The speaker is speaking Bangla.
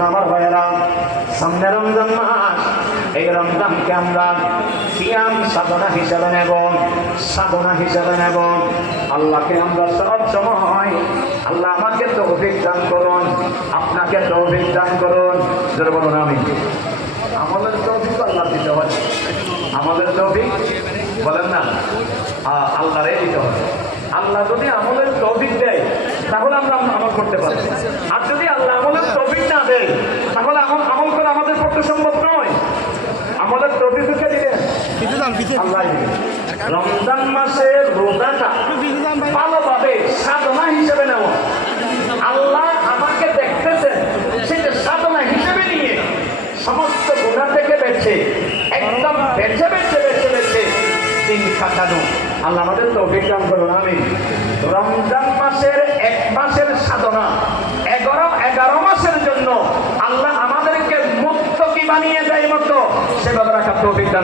আমার রমজান এই আমরা সাধনা হিসেবে সাধনা হিসেবে আল্লাহকে আমরা আল্লাহ আমাকে আপনাকে তৌফিক দান করুন। জোরে বলুন আমি আমাদের আল্লাহ দিতে হয় আমাদের তৌফিক বলেন না? আল্লাহরে দিতে হবে। আল্লাহ যদি দেয় তাহলে আমরা আমল করতে পারি আর যদি আল্লাহ আমলের তৌফিক না দেয় তাহলে আমল আমল করা আমাদের পক্ষে সম্ভব নয়। আমাদের তৌফিক কে দিবেন আল্লাহ রমজান মাসে রোজাটা ভালোভাবে সাধনা হিসেবে নেব আল্লাহ আমাকে দেখতেছেন সেটা সাধনা হিসেবে নিয়ে সমস্ত গুণা থেকে বেছে একদম বেছে বেছে বেছে বেছে দিন কাটানো। আল্লাহ আমাদের তো দান করুন আমি রমজান মাসের জন্য আল্লাহ আমাদেরকে মুক্ত কি বানিয়ে দেয় মতো সেভাবে রাখার তৌফিক দান